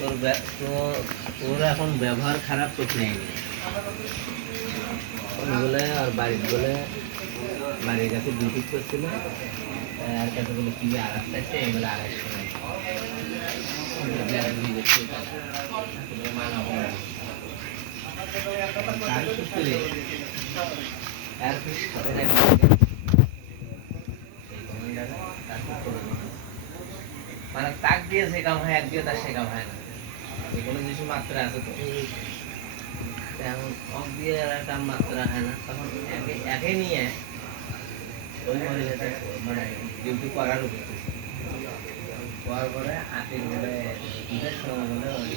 ওর এখন ব্যবহার খারাপ চোখ নেয়নি বলে আর বাড়ির বলে বাড়ির কাছে ডিউটি করছিল আর কাছে বলে কি আড়াইশো আছে এগুলো 250 মানে তাক দিয়ে সে কাম হয় এক দিয়ে তার সে কাম হয় না এগুলো কিছু মাত্রা আছে তো এখন অফ দিয়ে কাম মাত্রা হয় না তখন একে নিয়ে ওই মানে ডিউটি করার উপর করার পরে আটির বলে ঈদের সময় বলে ওই